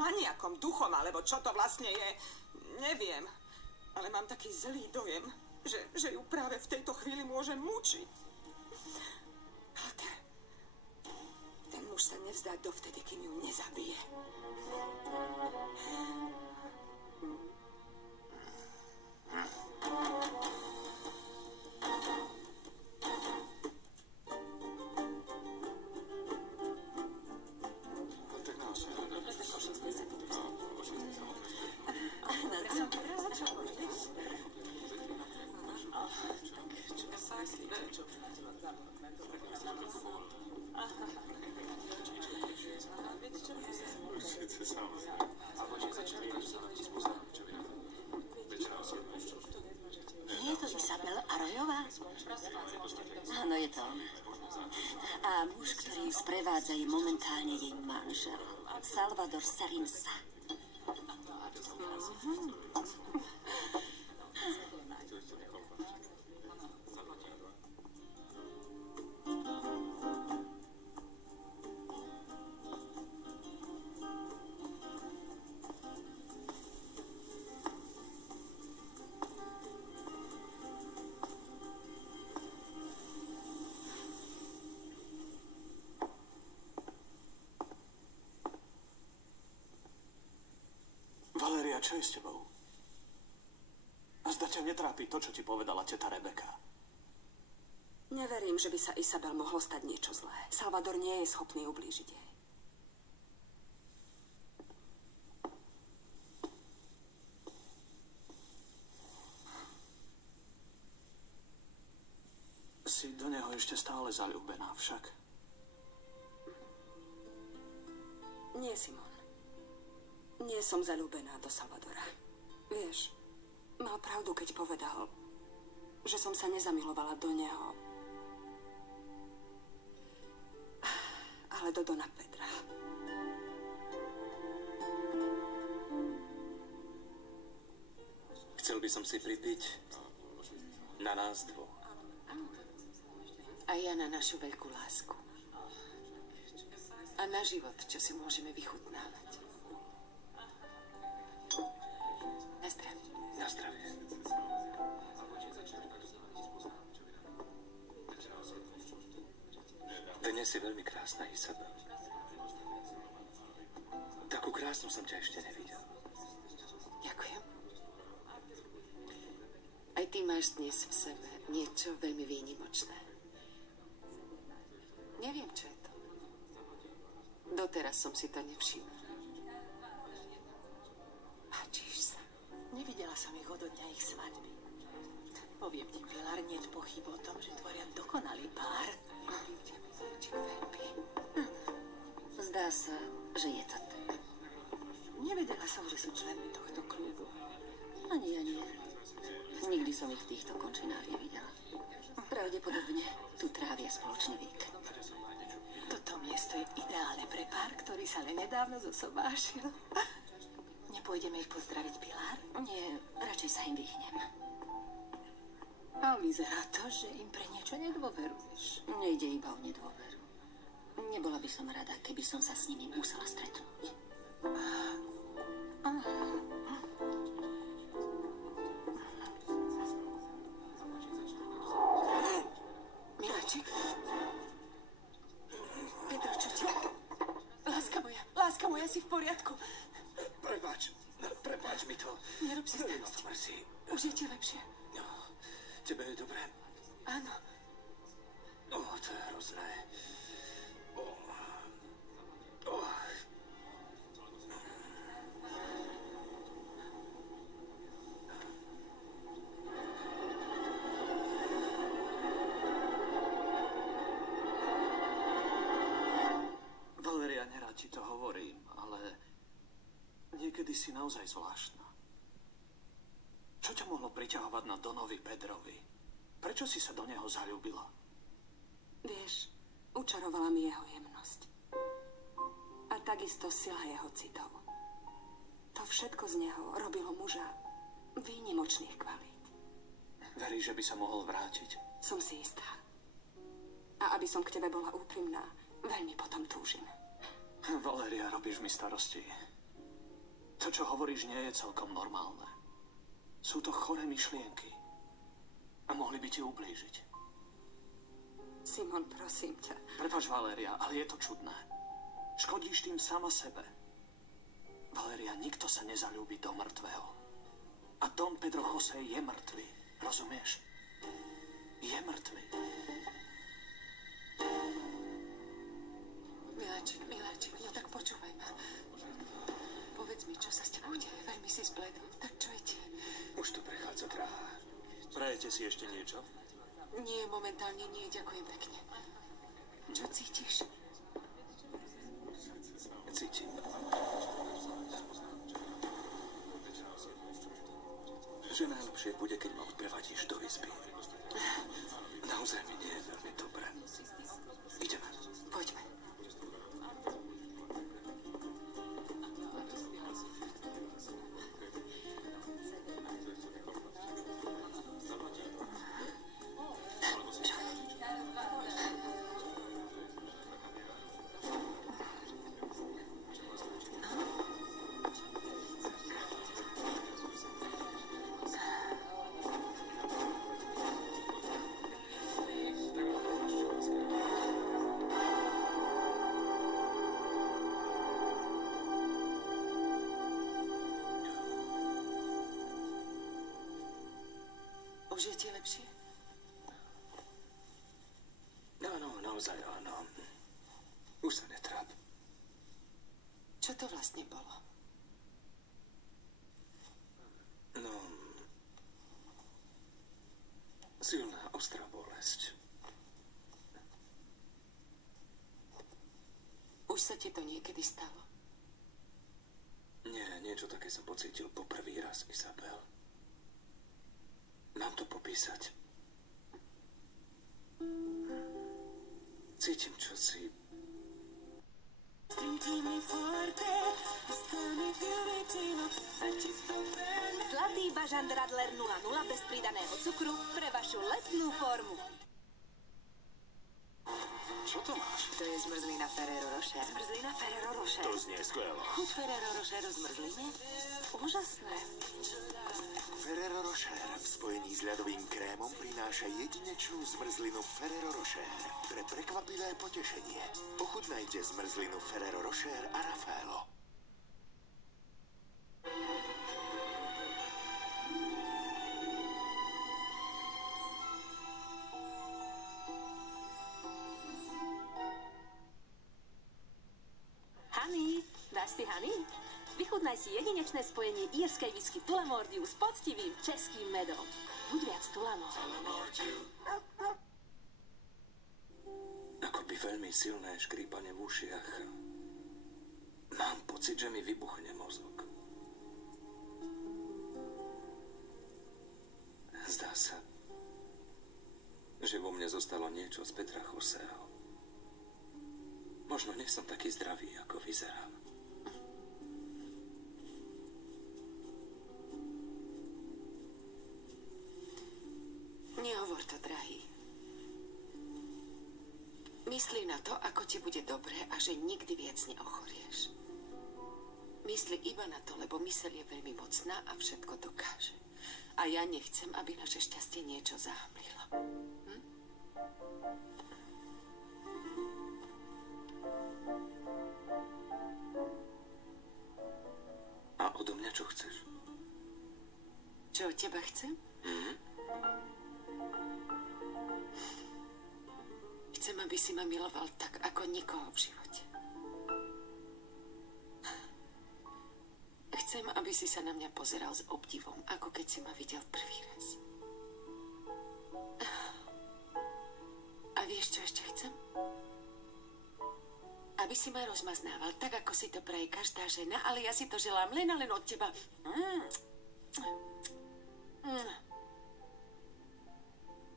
maniakom, duchom, alebo čo to vlastne je. Neviem. Ale mám taký zlý dojem, že ju práve v tejto chvíli môžem mučiť. Ale ten muž sa nevzdá dovtedy, kým ju nezabije. Nie je to Isabel Arroyová? Áno, je to ona. A muž, ktorý ju sprevádza, je momentálne jej manžel, Salvador Sarinsa. Valeria, čo je s tebou? A zda ťa netrápi to, čo ti povedala teta Rebeka. Neverím, že by sa Isabel mohlo stať niečo zlé. Salvador nie je schopný ublížiť jej. Si do neho ešte stále zaľúbená však. Nie, Simon. Nie som zaľúbená do Salvadora. Vieš, mal pravdu, keď povedal, že som sa nezamilovala do neho, ale do Dona Pedra. Chcel by som si pripiť na nás dvoch. A ja na našu veľkú lásku. A na život, čo si môžeme vychutnávať. Na zdravie. Na zdravie. Dnes si veľmi krásna, Isabel. Takú krásnu som ťa ešte nevidel. Ďakujem. Aj ty máš dnes v sebe niečo veľmi výnimočné. Neviem, čo je to. Doteraz som si to nevšimla. Páčiš sa. Nevidela som ich od dňa ich svadby. Poviem ti, Pilar, nie je pochyb o tom, že tvoria dokonalý pár. Zdá sa, že je to tak. Nevedela som, že sú členmi tohto klubu. Ani ja nie. Nikdy som ich v týchto končinách nevidela. Pravdepodobne tu trávia spoločný víkend. Toto miesto je ideálne pre pár, ktorý sa len nedávno zosobášil. Nepôjdeme ich pozdraviť, Pilar? Nie, radšej sa im vyhnem. A vyzerá to, že im pre niečo nedôveruješ. Nejde iba o nedôveru. Nebola by som rada, keby som sa s nimi musela stretnúť. Miláčik? Pedro, čo ti? Láska moja, si v poriadku? Prepáč mi to. Nerob si starosti. Už je ti lepšie? No, tebe je dobré? Áno. To je hrozné. Valeria, nerad ti to hovorím, ale niekedy si naozaj zvláštna. Čo ťa mohlo priťahovať na Donovi Pedrovi? Prečo si sa do neho zaľúbila? Vieš, učarovala mi jeho jemnosť. A takisto sila jeho citov. To všetko z neho robilo muža výnimočných kvalít. Veríš, že by sa mohol vrátiť? Som si istá. A aby som k tebe bola úprimná, veľmi potom túžim. Valeria, robíš mi starosti. To, čo hovoríš, nie je celkom normálne. Sú to choré myšlienky. A mohli by ti ublížiť. Simon, prosím ťa. Prepáč, Valéria, ale je to čudné. Škodíš tým sama sebe. Valéria, nikto sa nezaľúbi do mŕtvého. A Don Pedro José je mŕtvý. Rozumieš? Je mŕtvý. Miláčik, no tak počúvaj ma. Povedz mi, čo sa s tebou deje. Veľmi si zbledol. Tak čo je ti? Už to prechádza, drahá. Prajete si ešte niečo? Nie, momentálne nie. Ďakujem pekne. Čo cítiš? Cítim. Že najlepšie bude, keď ma odprevadíš do izby. Naozaj mi nie je veľmi dobre. Ideme. Poďme. Už je ti lepšie? Áno, naozaj áno. Už sa netráp. Čo to vlastne bolo? No... Silná, ostrá bolesť. Už sa ti to niekedy stalo? Nie, niečo také som pocítil po prvý raz, Izabel. Mám to popísať. Cítim čosi. Zlatý bažant Radler 00 bez pridaného cukru pre vašu letnú formu. Čo to máš? To je zmrzlina Ferrero Rocher. Zmrzlina Ferrero Rocher. To znie skvelo. Chuť Ferrero Rocher v zmrzline? Úžasné. Ferrero Rocher v spojení s ľadovým krémom prináša jedinečnú zmrzlinu Ferrero Rocher pre prekvapivé potešenie. Ochutnajte zmrzlinu Ferrero Rocher a Raffaello. Honey, dáš si honey? Vychutnaj si jedinečné spojenie írskej whisky Tullamore s poctivým českým medom. Buď viac Tullamore. Akoby veľmi silné škrípanie v ušiach. Mám pocit, že mi vybuchne mozog. Zdá sa, že vo mne zostalo niečo z Pedra Joseho. Možno nie som taký zdravý, ako vyzerám. Nehovor to, drahý. Myslí na to, ako ti bude dobre a že nikdy viac neochorieš. Myslí iba na to, lebo myseľ je veľmi mocná a všetko dokáže. A ja nechcem, aby naše šťastie niečo zahamlilo. Hm? A odo mňa čo chceš? Čo od teba chcem? Chcem, aby si ma miloval tak, ako nikoho v živote. Chcem, aby si sa na mňa pozeral s obdivom, ako keď si ma videl prvý raz. A vieš, čo ešte chcem? Aby si ma rozmaznával, tak ako si to praje každá žena, ale ja si to želám len a len od teba.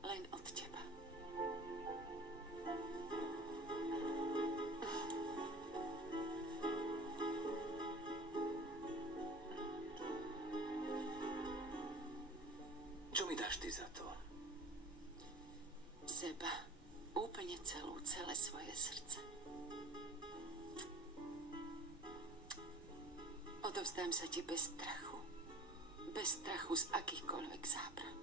Len od teba. Čo mi dáš ty za to? Seba. Úplne celú, celé svoje srdce. Od Odovzdám sa ti bez strachu. Bez strachu z akýchkoľvek zábran.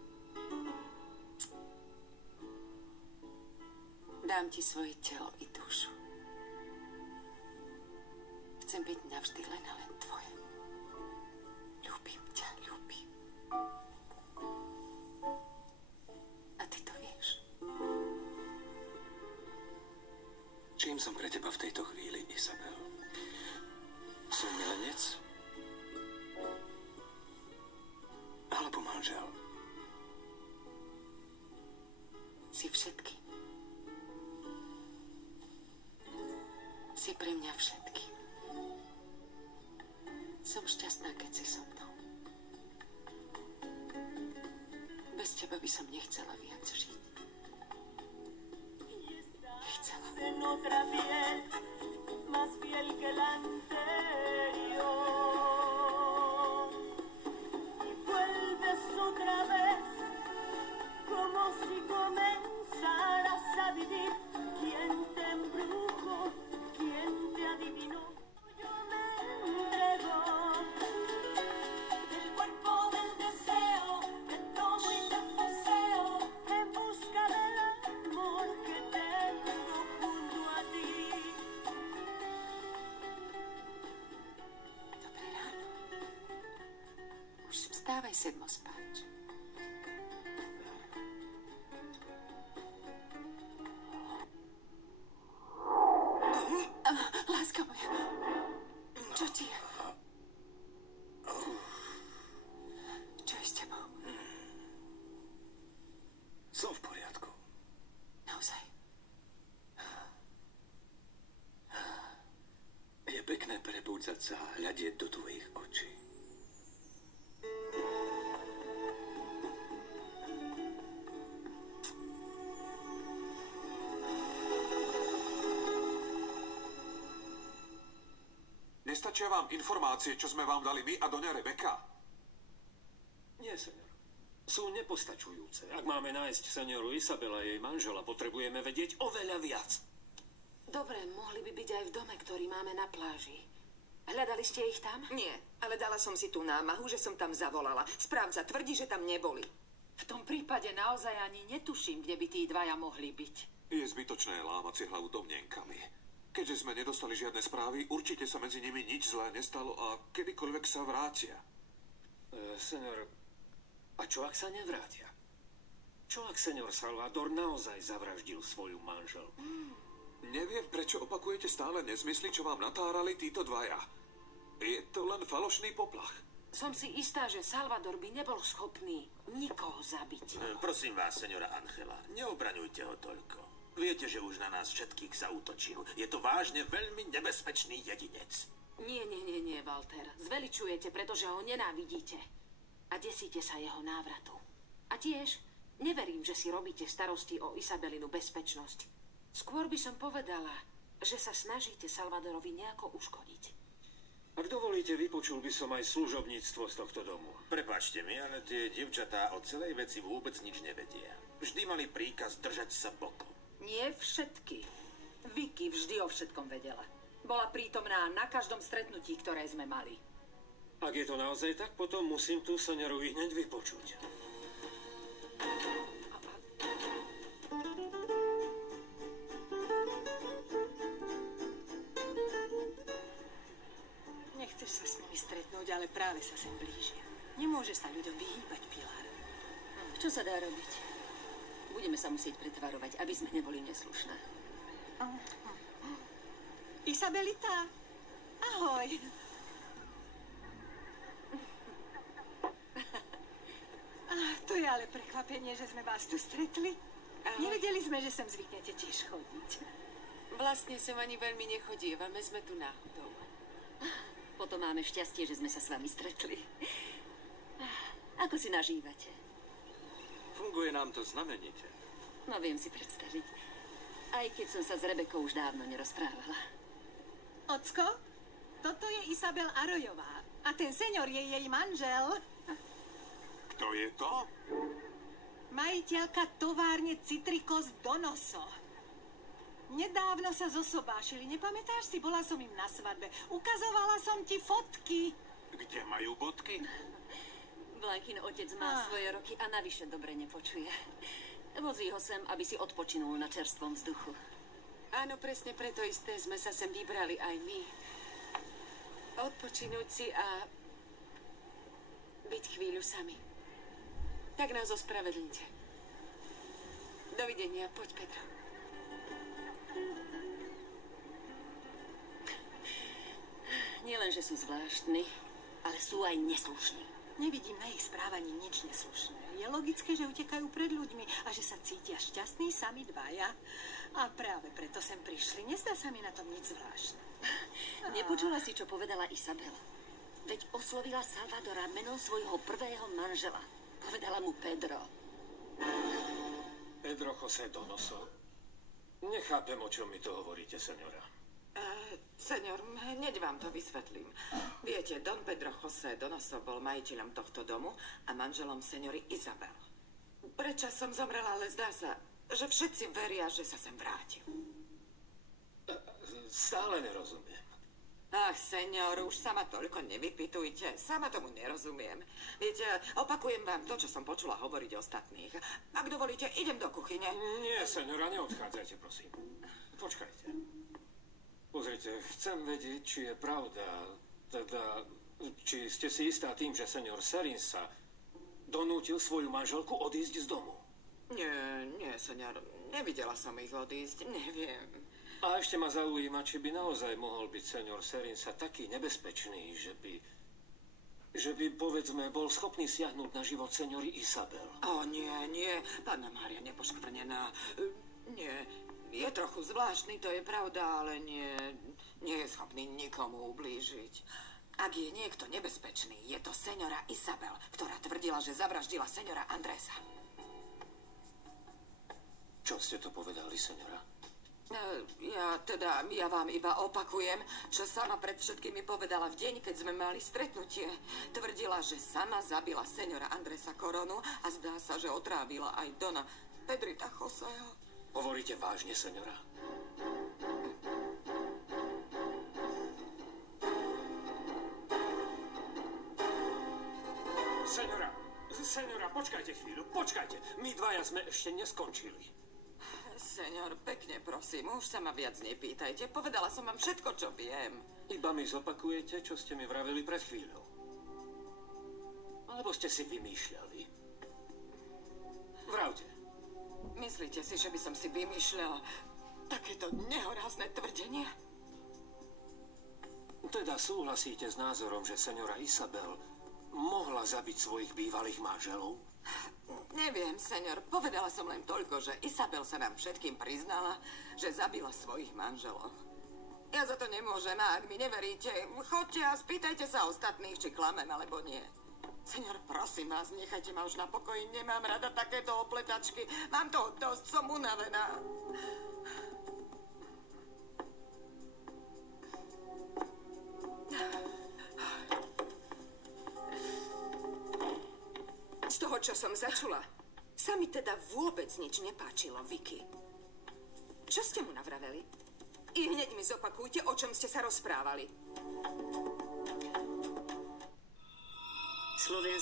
Dám ti svoje telo i dušu. Chcem byť navždy len a len tvoje. Ľúbim ťa, ľúbim. A ty to vieš. Čím som pre teba v tejto chvíli, Isabel? Som milenec? Alebo manžel? Si všetky. Si pre mňa všetky. Som šťastná, keď si so mnou. Bez teba by som nechcela viac žiť. Nechcela. En otra piel, más fiel que la anterior. Y vuelves otra vez, como si comenzaras a vivir. ¿Quién te embrujó? ¿Quién te adivinó? Yo me entrego. Del cuerpo del deseo, te tomo y te poseo, en busca del amor que tengo junto a ti. Dobré ráno. Už vstávaj, sedmo spáč. Láska moja. Čo ti je? Čo je s tebou? Som v poriadku. Naozaj. Je pekné prebúdzať sa a hľadieť do tvojich očí. Nestačia vám informácie, čo sme vám dali my a doňa Rebeka? Nie, senior. Sú nepostačujúce. Ak máme nájsť senioru Isabela a jej manžela, potrebujeme vedieť oveľa viac. Dobre, mohli by byť aj v dome, ktorý máme na pláži. Hľadali ste ich tam? Nie, ale dala som si tú námahu, že som tam zavolala. Správca tvrdí, že tam neboli. V tom prípade naozaj ani netuším, kde by tí dvaja mohli byť. Je zbytočné lámať si hlavu domnienkami. Keďže sme nedostali žiadne správy, určite sa medzi nimi nič zlé nestalo a kedykoľvek sa vrátia. Senior, a čo ak sa nevrátia? Čo ak senior Salvador naozaj zavraždil svoju manželku? Neviem, prečo opakujete stále nezmysly, čo vám natárali títo dvaja. Je to len falošný poplach. Som si istá, že Salvador by nebol schopný nikoho zabiť. Prosím vás, seniora Angela, neobraňujte ho toľko. Viete, že už na nás všetkých zaútočil. Je to vážne veľmi nebezpečný jedinec. Nie, Walter. Zveličujete, pretože ho nenávidíte. A desíte sa jeho návratu. A tiež neverím, že si robíte starosti o Isabelinu bezpečnosť. Skôr by som povedala, že sa snažíte Salvadorovi nejako uškodiť. Ak dovolíte, vypočul by som aj služobníctvo z tohto domu. Prepáčte mi, ale tie dievčatá o celej veci vôbec nič nevedia. Vždy mali príkaz držať sa bokom. Nie všetky. Vicky vždy o všetkom vedela. Bola prítomná na každom stretnutí, ktoré sme mali. Ak je to naozaj tak, potom musím tú senioru hneď vypočuť. Nechceš sa s nimi stretnúť, ale práve sa sem blížia. Nemôže sa ľuďom vyhýbať, Pilar. Čo sa dá robiť? Budeme sa musieť pretvarovať, aby sme neboli neslušné. Isabelita, ahoj. To je ale prekvapenie, že sme vás tu stretli. Ahoj. Nevedeli sme, že sem zvyknete tiež chodiť. Vlastne sem ani veľmi nechodívame, sme tu náhodou. Potom máme šťastie, že sme sa s vami stretli. Ako si nažívate? Funguje nám to znamenite. No, viem si predstaviť. Aj keď som sa s Rebekou už dávno nerozprávala. Ocko, toto je Isabel Arroyová. A ten senior je jej manžel. Kto je to? Majiteľka továrne Citricos Donoso. Nedávno sa zosobášili. Nepamätáš si? Bola som im na svadbe. Ukazovala som ti fotky. Kde majú bodky? Blankin otec má svoje roky a navyše dobre nepočuje. Vozí ho sem, aby si odpočinul na čerstvom vzduchu. Áno, presne preto isté sme sa sem vybrali aj my. Odpočinúť si a byť chvíľu sami. Tak nás ospravedlňte. Dovidenia, poď, Pedro. Nielen, že sú zvláštni, ale sú aj neslušní. Nevidím na ich správaní nič neslušné. Je logické, že utekajú pred ľuďmi a že sa cítia šťastní sami dvaja. A práve preto sem prišli. Nezdá sa mi na tom nič zvláštne. Nepočula si, čo povedala Isabel. Veď oslovila Salvadora menom svojho prvého manžela. Povedala mu Pedro. Pedro José Donoso. Nechápem, o čom mi to hovoríte, señora. Senior, hneď vám to vysvetlím. Viete, Don Pedro José Donoso bol majiteľom tohto domu a manželom seniory Isabel. Predčasom zomrela, ale zdá sa, že všetci veria, že sa sem vrátil. Stále nerozumiem. Ach, senior, už sa ma toľko nevypytujte. Sama tomu nerozumiem. Viete, opakujem vám to, čo som počula hovoriť ostatných. Ak dovolíte, idem do kuchyne. Nie, señora, neodchádzajte, prosím. Počkajte. Pozrite, chcem vedieť, či je pravda, teda, či ste si istá tým, že senior Serin sa donútil svoju manželku odísť z domu. Nie, senior, nevidela som ich odísť, neviem. A ešte ma zaujíma, či by naozaj mohol byť senior Serin sa taký nebezpečný, že by, povedzme, bol schopný siahnuť na život seniory Isabel. Nie, Panna Mária nepoškvrnená. Nie. Je trochu zvláštny, to je pravda, ale nie je schopný nikomu ublížiť. Ak je niekto nebezpečný, je to seňora Isabel, ktorá tvrdila, že zavraždila seňora Andresa. Čo ste to povedali, seňora? Ja vám iba opakujem, čo sama pred všetkými povedala v deň, keď sme mali stretnutie. Tvrdila, že sama zabila seňora Andresa Coronu a zdá sa, že otrávila aj Dona Pedrita Joseho. Hovoríte vážne, seňora? Seňora, počkajte chvíľu, počkajte. My dvaja sme ešte neskončili. Seňor, pekne prosím, už sa ma viac nepýtajte. Povedala som vám všetko, čo viem. Iba mi zopakujete, čo ste mi vraveli pred chvíľou. Alebo ste si vymýšľali? Vravte. Myslíte si, že by som si vymýšľala takéto nehorázne tvrdenie? Teda súhlasíte s názorom, že seňora Isabel mohla zabiť svojich bývalých manželov? Neviem, seňor. Povedala som len toľko, že Isabel sa nám všetkým priznala, že zabila svojich manželov. Ja za to nemôžem a ak mi neveríte, chodte a spýtajte sa ostatných, či klamem alebo nie. Seňor, prosím vás, nechajte ma už na pokoji. Nemám rada takéto opletačky. Mám toho dosť, som unavená. Z toho, čo som začula, sa mi teda vôbec nič nepáčilo, Vicky. Čo ste mu navraveli? I hneď mi zopakujte, o čom ste sa rozprávali. Slovenský